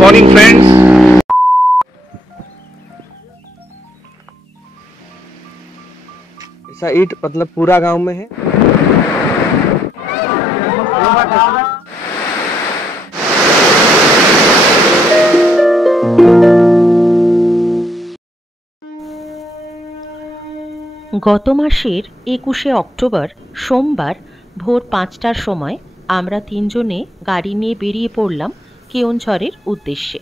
Morning friends. ऐसा ईंट मतलब पूरा गांव में है। গত মাসের ২১শে অক্টোবর সোমবার ভোর ৫টার সময় আমরা তিনজনে গাড়ি নিয়ে বেরিয়ে পড়লাম কেওনঝড়ের উদ্দেশ্যে।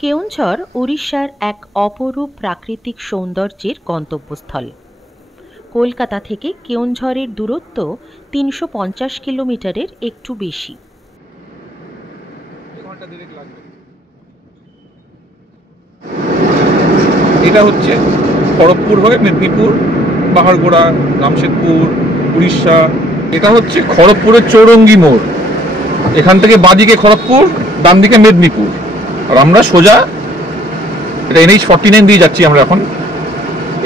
কেওনঝড় উড়িষ্যার এক অপরূপ প্রাকৃতিক সৌন্দর্যের গন্তব্যস্থল। কলকাতা থেকে কেওনঝড়ের দূরত্ব ৩৫০ কিলোমিটারের একটু বেশি। এটা হচ্ছে খড়গপুর হয়ে মেদিনীপুর, পাহাড়গোড়া, জামশেদপুর, উড়িষ্যা। এটা হচ্ছে খড়গপুরের চৌরঙ্গি মোড়। এখান থেকে বাঁদিকে খড়গপুর, ডান দিকে মেদিনীপুর, আর আমরা সোজা এটা NH-49 দিয়ে যাচ্ছি আমরা এখন।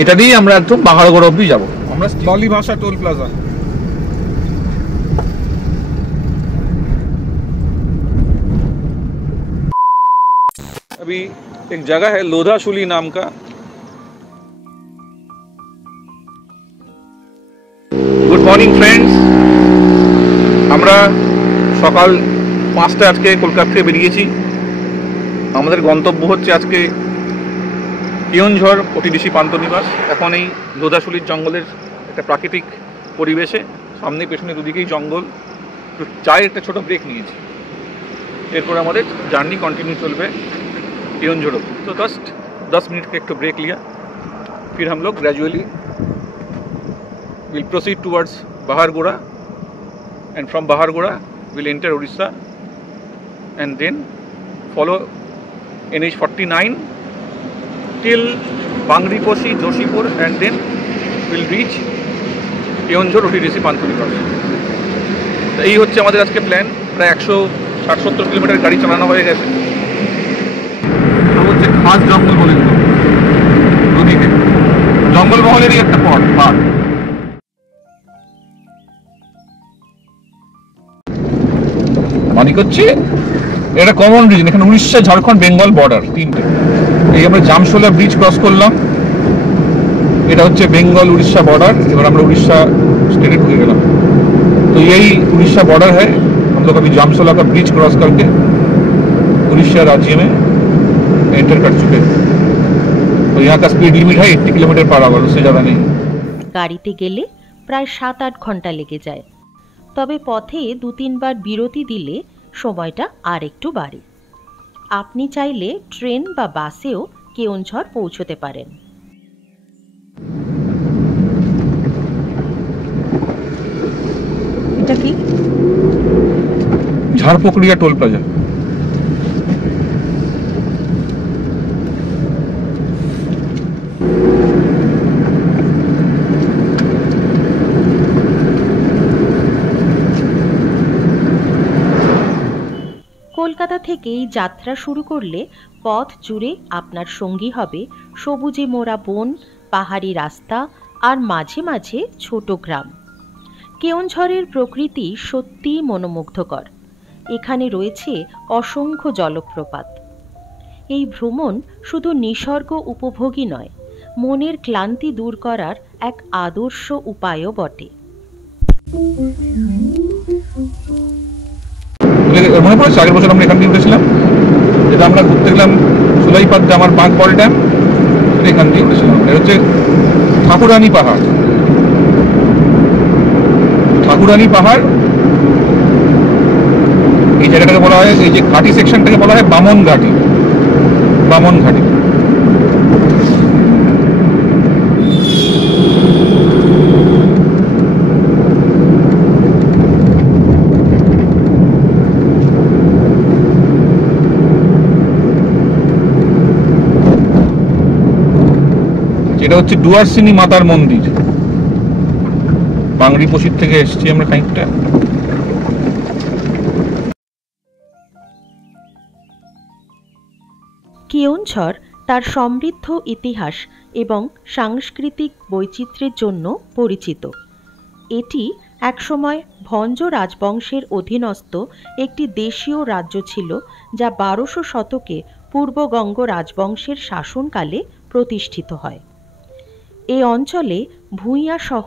এটা দিয়ে আমরা একদম পাহাড়গোড়া অব্দি যাবো। আমরা বালি ভাষা টোল প্লাজা। अभी एक जगह है लोधाशुली नाम का। Good morning friends. আমরা সকাল 5টা আজকে কলকাতা থেকে বেরিয়েছি। আমাদের গন্তব্য হচ্ছে আজকে কেওনঝড় ওটিডিসি পান্তনিবাস। এখন এই লোধাশুলির জঙ্গলের একটা প্রাকৃতিক পরিবেশে, সামনে পেছনে দুদিকেই জঙ্গল। চায়ের একটা ছোট ব্রেক নিয়েছি, এরপর আমাদের জার্নি কন্টিনিউ চলবে केओनझड़। तो 10 मिनट का एक ब्रेक लिया, फिर हम लोग gradually will proceed towards Baharagora, and from Baharagora will enter Orissa and then follow NH-49 till Bangriposi, Jashipur, and then will reach Keonjhar OTDC Panthanivas. तो यही হচ্ছে আমাদের আজকে প্ল্যান। প্রায় 160-70 কিলোমিটার গাড়ি চালানো হয়ে গেছে। খাস জঙ্গল বলে নদীতে জঙ্গলমহলেরই একটা পার্ট। মানে হচ্ছে এটা কমন রিজন, এখানে উড়িষ্যা, ঝাড়খণ্ড, বেঙ্গল বর্ডার তিনটে। এই আমরা জামশোলা ব্রিজ ক্রস করলাম, এটা হচ্ছে বেঙ্গল उड़ीसा बॉर्डर। এবার আমরা उड़ीसा स्टेट ढुके गलम। तो यही उड़ीसा बॉर्डर है। हम लोग अभी जामशोला का ब्रिज क्रॉस करके उड़ीसा राज्य में एंटर कर चुके हैं। तो यहाँ का स्पीड लिमिट है 80 किलोमीटर पर आवर, उससे ज़्यादा नहीं। গাড়িতে গেলে প্রায় ৭-৮ ঘন্টা লেগে যায়, তবে পথে ২-৩ বার বিরতি দিলে সময়টা আর একটু বাড়ে। আপনি চাইলে ট্রেন বা বাসেও কেওনঝড় পৌঁছতে পারেন। এটা কি? ঝাড়পোকরিয়া টোল প্লাজা। কলকাতা থেকেই যাত্রা শুরু করলে পথ জুড়ে আপনার সঙ্গী হবে সবুজে মোড়া বন, পাহাড়ি রাস্তা আর মাঝে মাঝে ছোট গ্রাম। কেওনঝড়ের প্রকৃতি সত্যিই মনোমুগ্ধকর। এখানে রয়েছে অসংখ্য জলপ্রপাত। এই ভ্রমণ শুধু নিসর্গ উপভোগই নয়, মনের ক্লান্তি দূর করার এক আদর্শ উপায়ও বটে। মনে পড়েছে আগের বছর আমরা এখান দিয়ে উঠেছিলাম, যেটা আমরা ঘুরতে গেলাম সুলাইপাদ আমার বাঁকবল ড্যাম, এখান দিয়ে উঠেছিলাম। এটা হচ্ছে ঠাকুরানী পাহাড়। ঠাকুরানী পাহাড় এই জায়গাটাকে বলা হয়, এই যে ঘাটি সেকশনটাকে বলা হয় বামন ঘাটি। বামন ঘাটি। এটা হচ্ছে ডুয়ার্সিনী মাতার মন্দির। বাংড়িপোশির থেকে এসেছি আমরা খানিকটা। কেওনঝড় তার সমৃদ্ধ ইতিহাস এবং সাংস্কৃতিক বৈচিত্র্যের জন্য পরিচিত। এটি একসময় ভঞ্জ রাজবংশের অধীনস্থ একটি দেশীয় রাজ্য ছিল, যা 1200 শতকে পূর্বগঙ্গ রাজবংশের শাসনকালে প্রতিষ্ঠিত হয়। এই অঞ্চলে ভূঁইয়া সহ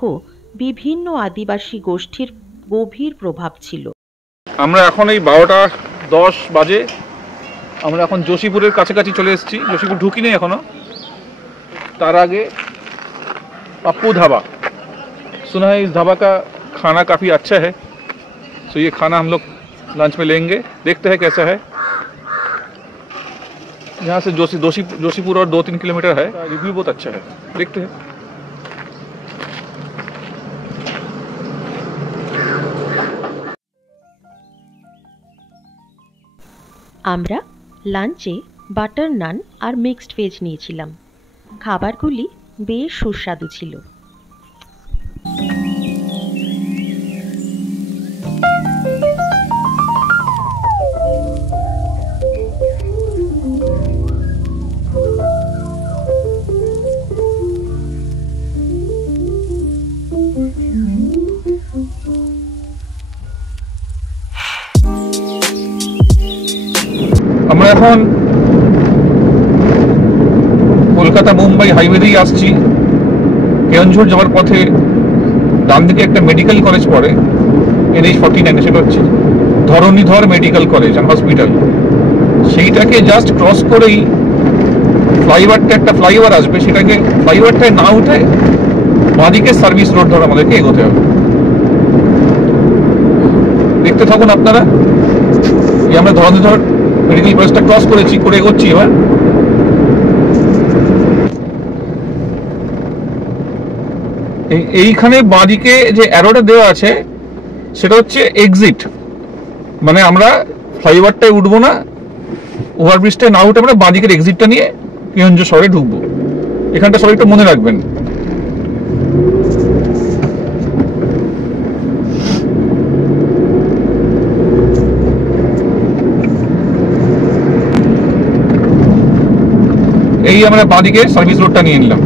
বিভিন্ন আদিবাসী গোষ্ঠীর গভীর প্রভাব ছিল। আমরা এখন এই 12:10 বাজে, আমরা এখন जोशीपुरेর কাছাকাছি চলে এসেছি। जोशीपुर ঢুকিনি এখনো। তার আগে पप्पू ढाबा सुना है, इस ढाबा का खाना काफ़ी अच्छा है, तो ये खाना हम लोग लंच में लेंगे, देखते हैं कैसा है। यहाँ से जोशीपुर और 2-3 किलोमीटर है, रिव्यू बहुत अच्छा है, देखते हैं। আমরা লাঞ্চে বাটার নান আর মিক্সড ভেজ নিয়েছিলাম। খাবারগুলি বেশ সুস্বাদু ছিল। আমরা এখন কলকাতা মুম্বাই হাইওয়ে দিয়ে আসছি। কেওনঝড় যাওয়ার পথে ডান দিকে একটা মেডিকেল কলেজ পড়ে, NH49, সেটা হচ্ছে Dharanidhar medical college and hospital. সেইটাকে জাস্ট ক্রস করেই একটা ফ্লাইওভার আসবে, সেটাকে ফ্লাইওভারটায় না উঠে বাঁদিকে সার্ভিস রোড ধরে আমাদেরকে এগোতে হবে। দেখতে থাকুন আপনারা। এই আমরা ধরণীধর মেডিকেল কলেজটা ক্রস করে এগোচ্ছি। এবার এইখানে বাঁদিকে যে অ্যারোটা দেওয়া আছে সেটা হচ্ছে এক্সিট, মানে আমরা ফ্লাইওভারটায় উঠবো না, ওভারব্রিজটায় না উঠে আমরা বাঁদিকের এক্সিটটা নিয়ে কেওনঝড় শহরে ঢুকবো। এখানটা সবাই একটু মনে রাখবেন। এই আমরা বাঁদিকে সার্ভিস রোডটা নিয়ে নিলাম,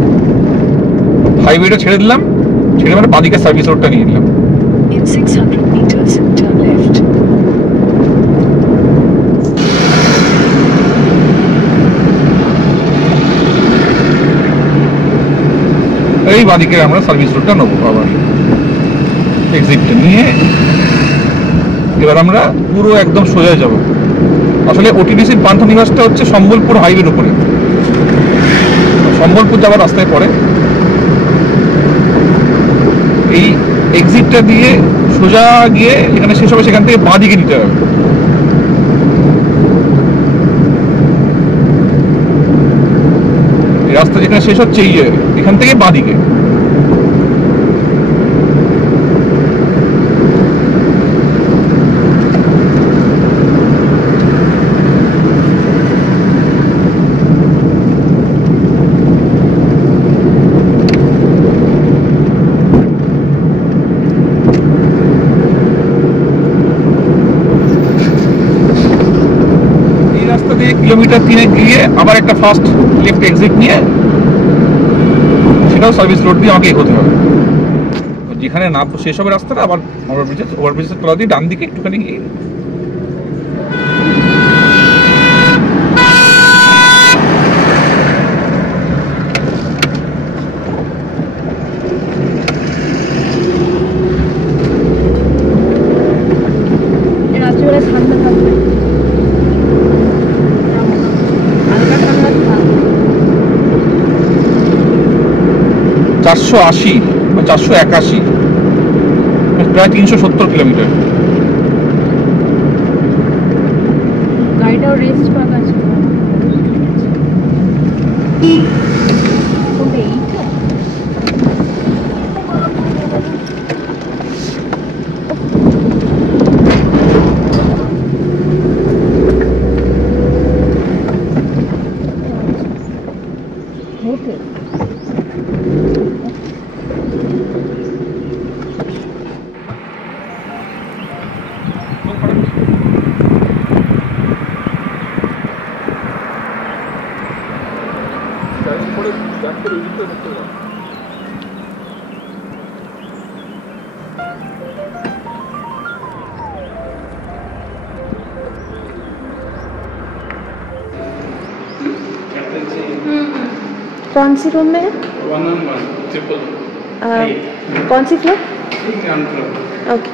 হাইওয়েটা ছেড়ে দিলাম, ছেড়ে আমরা বাঁদিকে সার্ভিস রোডটা নিয়ে নিলাম। In 600 meters, turn left. এই বাঁদিকে আমরা সার্ভিস রোডটা নেবো, আবার এক্সিটটা নিয়ে এবার আমরা পুরো একদম সোজা যাব। আসলে ওটিডিসির পান্থনিবাসটা হচ্ছে সম্বলপুর হাইওয়ের উপরে, সম্বলপুর যাওয়ার রাস্তায় পড়ে। এই এক্সিটটা দিয়ে সোজা গিয়ে এখানে শেষ হবে, সেখান থেকে বাঁ দিকে নিতে হবে। এই রাস্তা যেখানে শেষ হচ্ছে এখান থেকে বাঁ দিকে। কিলোমিটার 3 গিয়ে আবার একটা ফার্স্ট লেফট এক্সিট নিয়ে সেটাও সার্ভিস রোড দিয়ে আমাকে এগোতে হবে। যেখানে না শেষ হবে রাস্তাটা আবার ওভারব্রিজের তলা দিয়ে ডান দিকে একটুখানি গিয়ে রাত্রিবেলা ঠান্ডা থাকবে, 480 বা 481, প্রায় 370 কিলোমিটার। গাড়িটাও রেস্ট পাক আছে। কোনটা এইটা? कौन सी रूम में है? 111 कौन sea floor? Okay.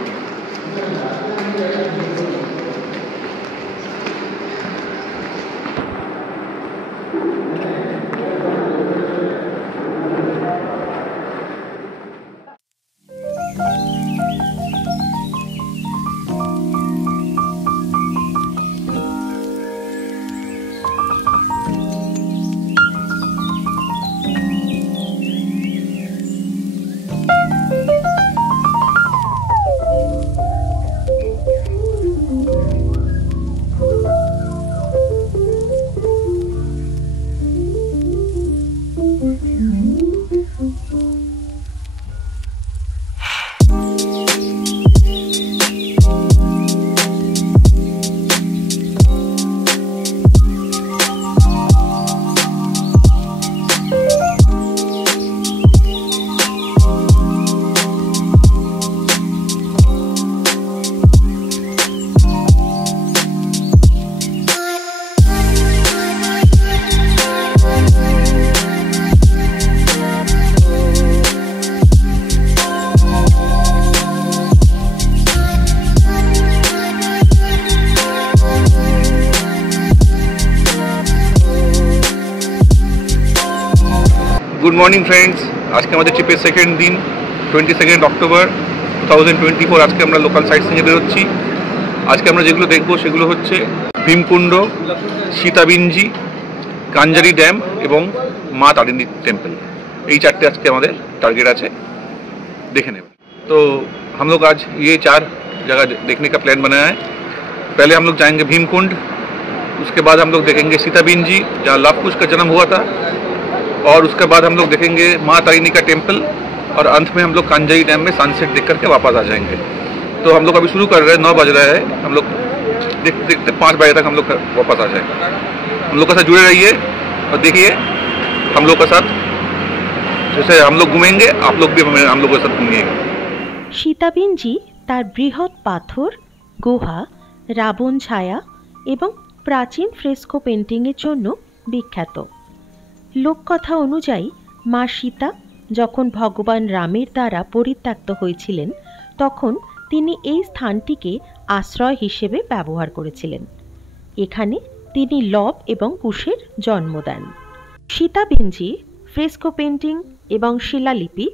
Good morning friends, আজকে আমাদের ট্রিপের সেকেন্ড দিন, 22 অক্টোবর 2024। আজকে আমরা লোকাল সাইট সিনে বেরোচ্ছি। আজকে আমরা যেগুলো দেখবো সেগুলো হচ্ছে ভীমকুণ্ড, সীতাবিঞ্জি, কাঞ্জারি ড্যাম এবং মা তারিণী টেম্পল। এই চারটে আজকে আমাদের टारगेट আছে, देखे नेब। तो हम लोग आज ये 4 जगह देखने का प्लान बनाया है। पहले हम लोग जाएंगे भीमकुंड, उसके बाद हम लोग देखेंगे सीताबिंजी जहाँ लव कुश का जन्म हुआ था, और उसके बाद हम लोग देखेंगे माँ तारिणी का टेम्पल, और अंत में हम लोग कांजरी डैम में सनसेट देख करके वापस आ जाएंगे। तो हम लोग अभी शुरू कर रहे हैं, 9 बज रहे हैं। हम लोग देखते देखते 5 बजे तक हम लोग वापस आ जाएंगे। हम लोग के साथ जुड़े रहिए और देखिए हम लोग के साथ, जैसे हम लोग घूमेंगे आप लोग भी हम लोग के साथ घूमिएगा। সীতাবিঞ্জি তার বৃহৎ পাথর, গুহা, রাবণ ছায়া এবং প্রাচীন ফ্রেস্কো পেন্টিংয়ের জন্য বিখ্যাত। লোককথা অনুযায়ী মা সীতা যখন ভগবান রামের দ্বারা পরিত্যক্ত হয়েছিলেন, তখন তিনি এই স্থানটিকে আশ্রয় হিসেবে ব্যবহার করেছিলেন। এখানে তিনি লব এবং কুশের জন্ম দেন। সীতাবিঞ্জি ফ্রেস্কো পেন্টিং এবং শিলালিপি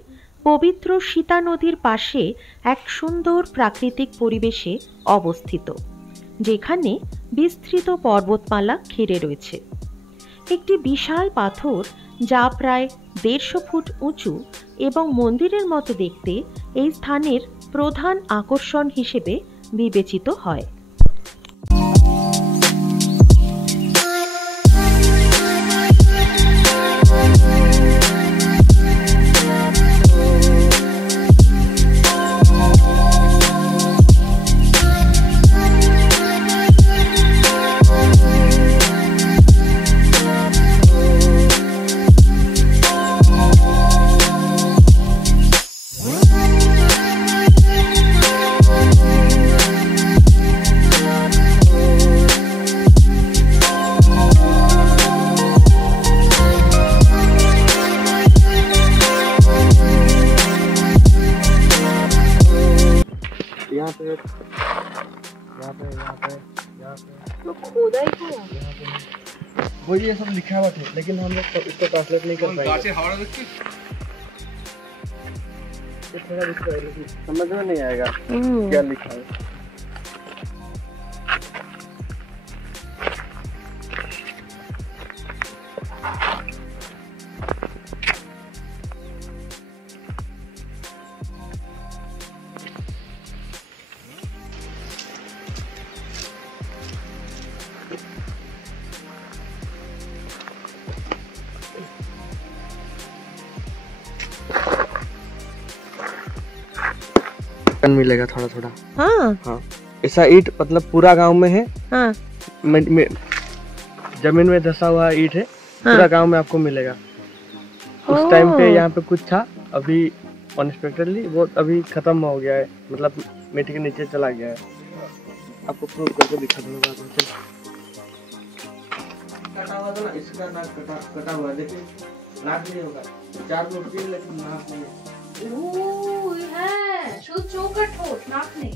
পবিত্র সীতা নদীর পাশে এক সুন্দর প্রাকৃতিক পরিবেশে অবস্থিত, যেখানে বিস্তৃত পর্বতমালা ঘিরে রয়েছে। একটি বিশাল পাথর যা প্রায় 150 ফুট উঁচু এবং মন্দিরের মতো দেখতে এই স্থানের প্রধান আকর্ষণ হিসেবে বিবেচিত হয়। यहाँ पे तो खोदा ही था। वो ये सब लिखा हुआ था, लेकिन हम लोग इसको ट्रांसलेट नहीं कर पाएंगे। ये थोड़ा इसको समझ में नहीं आएगा क्या लिखा है। मिलेगा थोड़ा थोड़ा। हाँ, ऐसा ईंट मतलब पूरा गांव में है। हाँ। जमीन में धसा हुआ ईंट है। पूरा गांव में आपको मिलेगा। उस टाइम पे यहाँ पे कुछ था, अभी अनएक्सपेक्टेडली वो अभी खत्म हो गया है, मतलब मिट्टी के नीचे चला गया है। आपको प्रूव करके दिखा दूंगा। कटा हुआ था ना, इसका नाक कटा हुआ है, देखिए नाक नहीं होगा, 4 नोट भी है लेकिन नाक नहीं है। হ্যাঁ শুধু চোখ আর ঠোঁট, নাক নেই।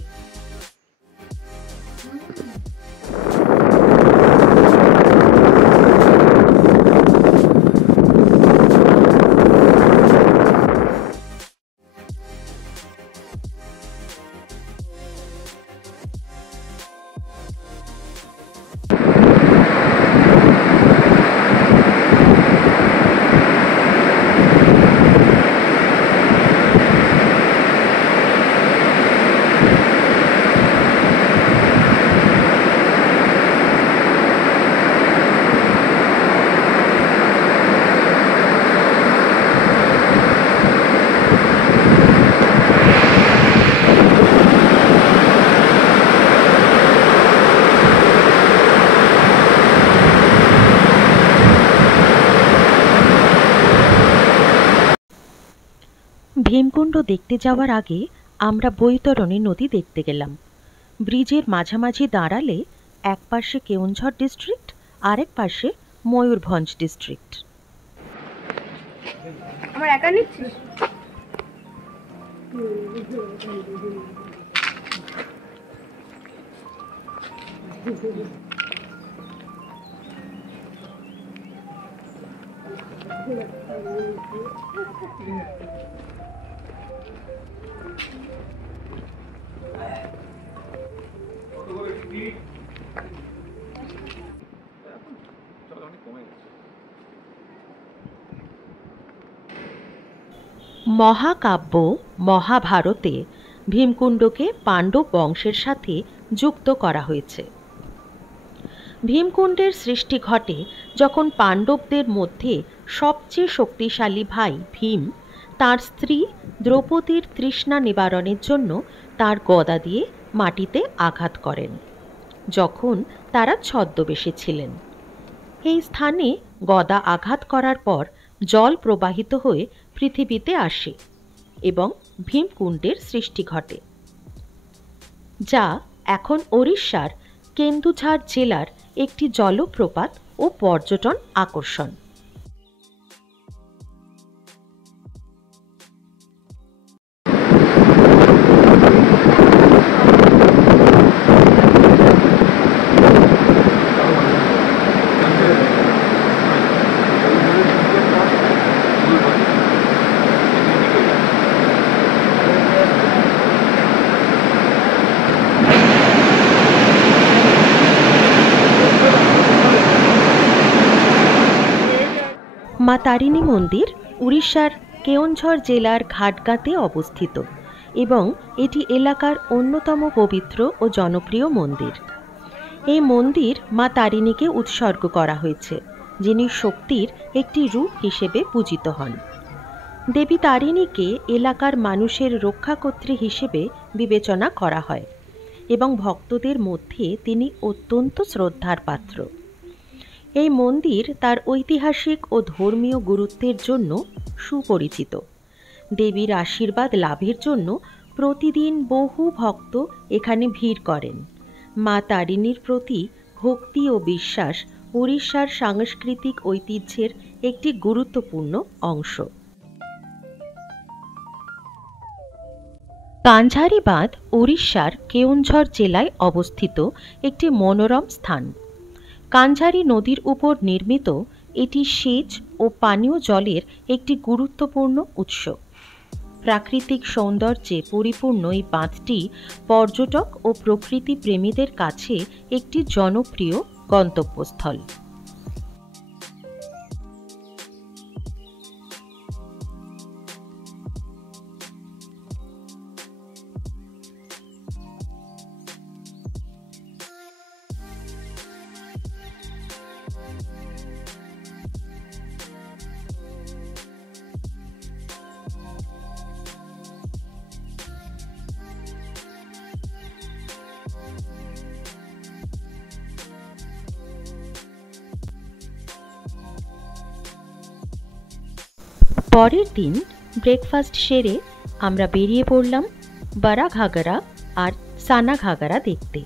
ভীমকুণ্ড দেখতে যাওয়ার আগে আমরা বৈতরণী নদী দেখতে গেলাম। ব্রিজের মাঝামাঝি দাঁড়ালে এক পাশে কেওনঝড় ডিস্ট্রিক্ট, আরেক পাশে ময়ূরভঞ্জ ডিস্ট্রিক্ট। আমার একা নিচ্ছিস? মহাকাব্য মহাভারতে ভীমকুণ্ডকে পাণ্ডব বংশের সাথে যুক্ত করা হয়েছে। ভীমকুণ্ডের সৃষ্টি ঘটে যখন পাণ্ডবদের মধ্যে সবচেয়ে শক্তিশালী ভাই ভীম তার স্ত্রী দ্রৌপদীর তৃষ্ণা নিবারণের জন্য তার গদা দিয়ে মাটিতে আঘাত করেন, যখন তারা ছদ্মবেশে ছিলেন। এই স্থানে গদা আঘাত করার পর জল প্রবাহিত হয়ে পৃথিবীতে আসে এবং ভীমকুণ্ডের সৃষ্টি ঘটে, যা এখন ওড়িশার কেন্দুঝাড় জেলার একটি জলপ্রপাত ও পর্যটন আকর্ষণ। মা তারিণী মন্দির উড়িষ্যার কেওনঝড় জেলার ঘাটগাঁতে অবস্থিত এবং এটি এলাকার অন্যতম পবিত্র ও জনপ্রিয় মন্দির। এই মন্দির মা তারিণীকে উৎসর্গ করা হয়েছে, যিনি শক্তির একটি রূপ হিসেবে পূজিত হন। দেবী তারিণীকে এলাকার মানুষের রক্ষাকর্ত্রী হিসেবে বিবেচনা করা হয় এবং ভক্তদের মধ্যে তিনি অত্যন্ত শ্রদ্ধার পাত্র। এই মন্দির তার ঐতিহাসিক ও ধর্মীয় গুরুত্বের জন্য সুপরিচিত। দেবীর আশীর্বাদ লাভের জন্য প্রতিদিন বহু ভক্ত এখানে ভিড় করেন। মা তারিণীর প্রতি ভক্তি ও বিশ্বাস উড়িষ্যার সাংস্কৃতিক ঐতিহ্যের একটি গুরুত্বপূর্ণ অংশ। কাঞ্ঝারি বাঁধ উড়িষ্যার কেওনঝড় জেলায় অবস্থিত একটি মনোরম স্থান। কাঞ্ঝারি নদীর উপর নির্মিত এটি সেচ ও পানীয় জলের একটি গুরুত্বপূর্ণ উৎস। প্রাকৃতিক সৌন্দর্যে পরিপূর্ণ এই বাঁধটি পর্যটক ও প্রকৃতি প্রেমীদের কাছে একটি জনপ্রিয় গন্তব্যস্থল। পরের দিন ব্রেকফাস্ট সেরে আমরা বেরিয়ে পড়লাম বড়া ঘাগরা আর সানা ঘাগরা দেখতে।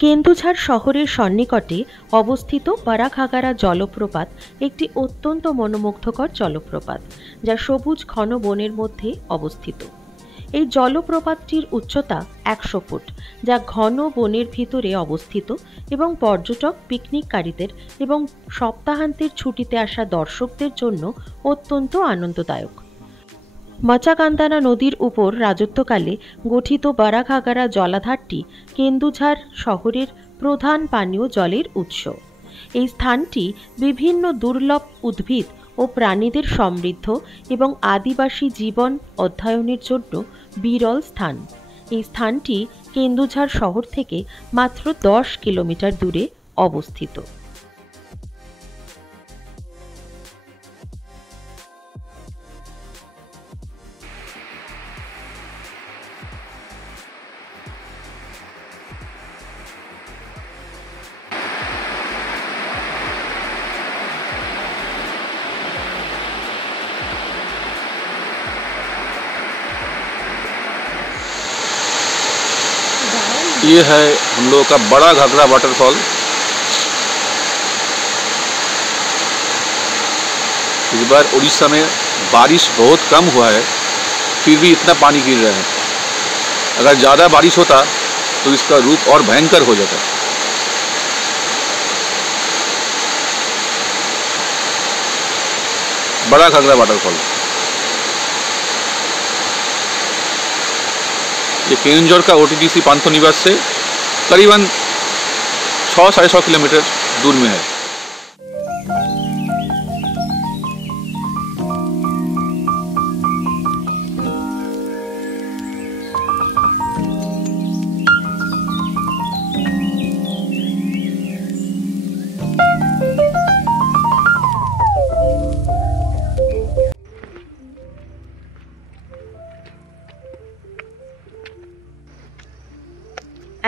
কেন্দুঝাড় শহরের সন্নিকটে অবস্থিত বারাঘাগারা জলপ্রপাত একটি অত্যন্ত মনোমুগ্ধকর জলপ্রপাত, যা সবুজ ঘন বনের মধ্যে অবস্থিত। এই জলপ্রপাতটির উচ্চতা 100 ফুট, যা ঘন বনের ভিতরে অবস্থিত এবং পর্যটক, পিকনিককারীদের এবং সপ্তাহান্তের ছুটিতে আসা দর্শকদের জন্য অত্যন্ত আনন্দদায়ক। মচাকান্দানা নদীর উপর রাজত্বকালে গঠিত বারাঘাগারা জলাধারটি কেন্দুঝাড় শহরের প্রধান পানীয় জলের উৎস। এই স্থানটি বিভিন্ন দুর্লভ উদ্ভিদ ও প্রাণীদের সমৃদ্ধ এবং আদিবাসী জীবন অধ্যয়নের জন্য বিরল স্থান। এই স্থানটি কেন্দুঝাড় শহর থেকে মাত্র 10 কিলোমিটার দূরে অবস্থিত। ये है हम लोगों का बड़ा घाघरा वाटरफॉल। इस बार उड़ीसा में बारिश बहुत कम हुआ है, फिर भी इतना पानी गिर रहा है। अगर ज़्यादा बारिश होता तो इसका रूप और भयंकर हो जाता। बड़ा घाघरा वाटरफॉल ये केंजोर का ओटीडीसी पांथनिवास से करीबन 6-6.5 किलोमीटर दूर में है।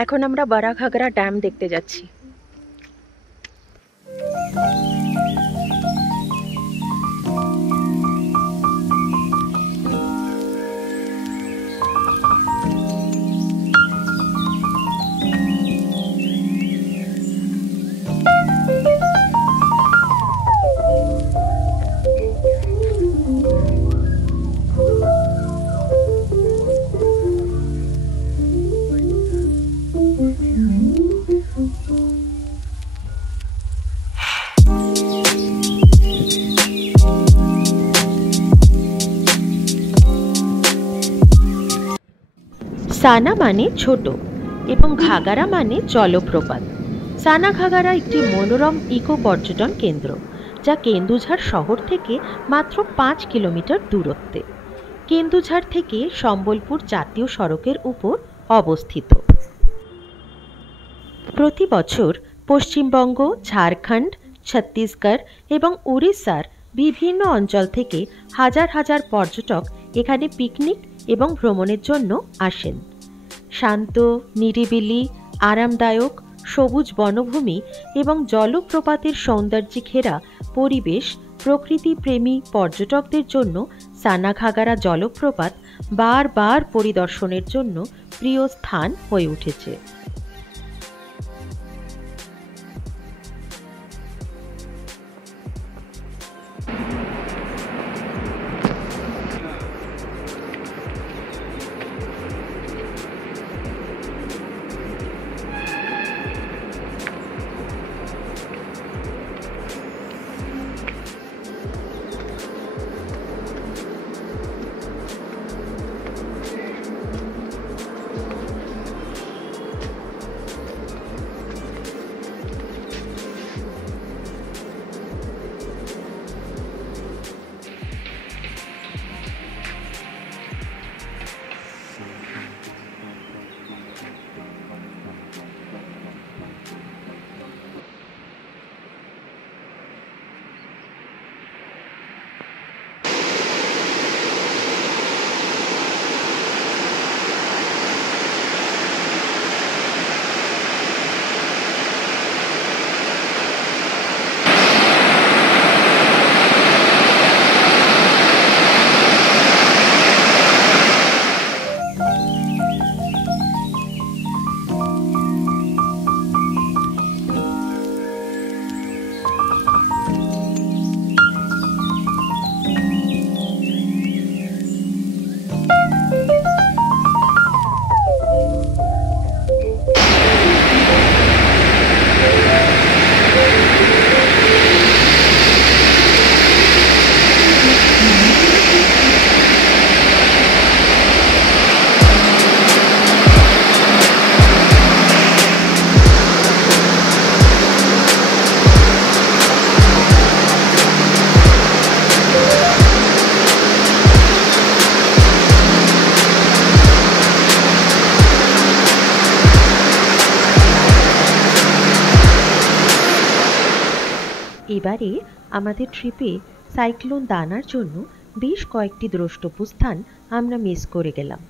এখন আমরা বারাঘাগরা ড্যাম দেখতে যাচ্ছি। সানা মানে ছোট এবং ঘাগারা মানে জলপ্রপাত। সানা ঘাগারা একটি মনোরম ইকো পর্যটন কেন্দ্র, যা কেন্দুঝাড় শহর থেকে মাত্র 5 কিলোমিটার দূরত্বে। কেন্দুঝাড় থেকে সম্বলপুর জাতীয় সড়কের উপর অবস্থিত। প্রতি বছর পশ্চিমবঙ্গ, ঝাড়খণ্ড, ছত্তিশগড় এবং উড়িষ্যার বিভিন্ন অঞ্চল থেকে হাজার হাজার পর্যটক এখানে পিকনিক এবং ভ্রমণের জন্য আসেন। শান্ত, নিরিবিলি, আরামদায়ক, সবুজ বনভূমি এবং জলপ্রপাতের সৌন্দর্যে ঘেরা পরিবেশ প্রকৃতিপ্রেমী পর্যটকদের জন্য সানা ঘাগারা জলপ্রপাত বারবার পরিদর্শনের জন্য প্রিয় স্থান হয়ে উঠেছে। এবারে আমাদের ট্রিপে সাইক্লোন দানার জন্য বেশ কয়েকটি দ্রষ্টব্য স্থান আমরা মিস করে গেলাম,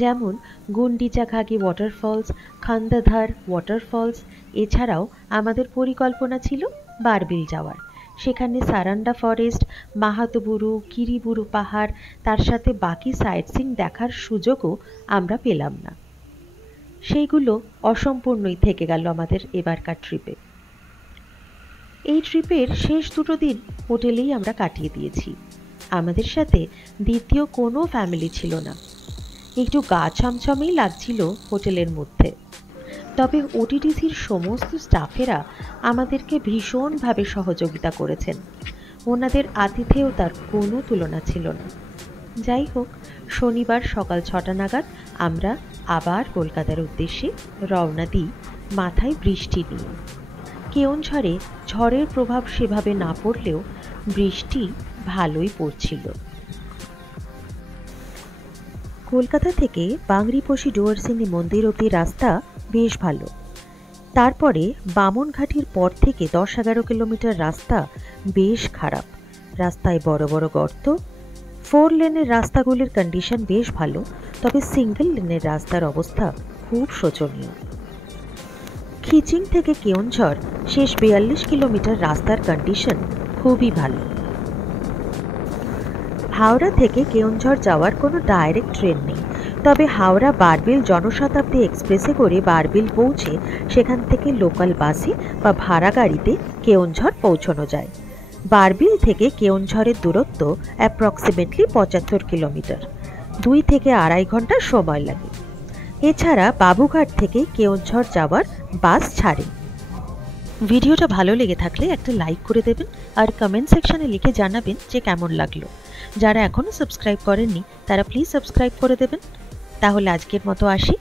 যেমন গুন্ডিচাঘাগি ওয়াটারফলস, খান্দাধার ওয়াটারফলস। এছাড়াও আমাদের পরিকল্পনা ছিল বারবিল যাওয়ার। সেখানে সারান্ডা ফরেস্ট, মাহাতোবুরু, কিরিবুরু পাহাড়, তার সাথে বাকি সাইট সিইং দেখার সুযোগও আমরা পেলাম না। সেইগুলো অসম্পূর্ণই থেকে গেল আমাদের এবারকার ট্রিপে। এই ট্রিপের শেষ 2 দিন হোটেলেই আমরা কাটিয়ে দিয়েছি। আমাদের সাথে দ্বিতীয় কোনো ফ্যামিলি ছিল না। একটু গা ছমছমেই লাগছিল হোটেলের মধ্যে। তবে ওটিটিসির সমস্ত স্টাফেরা আমাদেরকে ভীষণভাবে সহযোগিতা করেছেন। ওনাদের আতিথেয়তার কোনো তুলনা ছিল না। যাই হোক, শনিবার সকাল 6টা নাগাদ আমরা আবার কলকাতার উদ্দেশ্যে রওনা দিই, মাথায় বৃষ্টি নিয়ে। কেওনঝড়ে ঝড়ের প্রভাব সেভাবে না পড়লেও বৃষ্টি ভালোই পড়ছিল। কলকাতা থেকে বাংরিপোষি ডুয়ার্সিনী মন্দির অবধি রাস্তা বেশ ভালো। তারপরে বামনঘাটির পর থেকে 10-11 কিলোমিটার রাস্তা বেশ খারাপ। রাস্তায় বড় বড় গর্ত। 4 লেনের রাস্তাগুলির কন্ডিশন বেশ ভালো, তবে সিঙ্গেল লেনের রাস্তার অবস্থা খুব শোচনীয়। খিচিং থেকে কেওনঝড় শেষ 42 কিলোমিটার রাস্তার কন্ডিশন খুবই ভালো। হাওড়া থেকে কেওনঝড় যাওয়ার কোনো ডাইরেক্ট ট্রেন নেই, তবে হাওড়া বারবিল জনশতাব্দী এক্সপ্রেসে করে বারবিল পৌঁছে সেখান থেকে লোকাল বাসে বা ভাড়া গাড়িতে কেওনঝড় পৌঁছানো যায়। বারবিল থেকে কেওনঝড়ের দূরত্ব অ্যাপ্রক্সিমেটলি 75 কিলোমিটার। 2 থেকে 2.5 ঘন্টা সময় লাগে। এছাড়া বাবুঘাট থেকে কেওনঝড় যাওয়ার বাস ছাড়ে। ভিডিওটা ভালো লেগে থাকলে একটা লাইক করে দেবেন আর কমেন্ট সেকশনে লিখে জানাবেন যে কেমন লাগলো। যারা এখনও সাবস্ক্রাইব করেননি তারা প্লিজ সাবস্ক্রাইব করে দেবেন। তাহলে আজকের মতো আসি।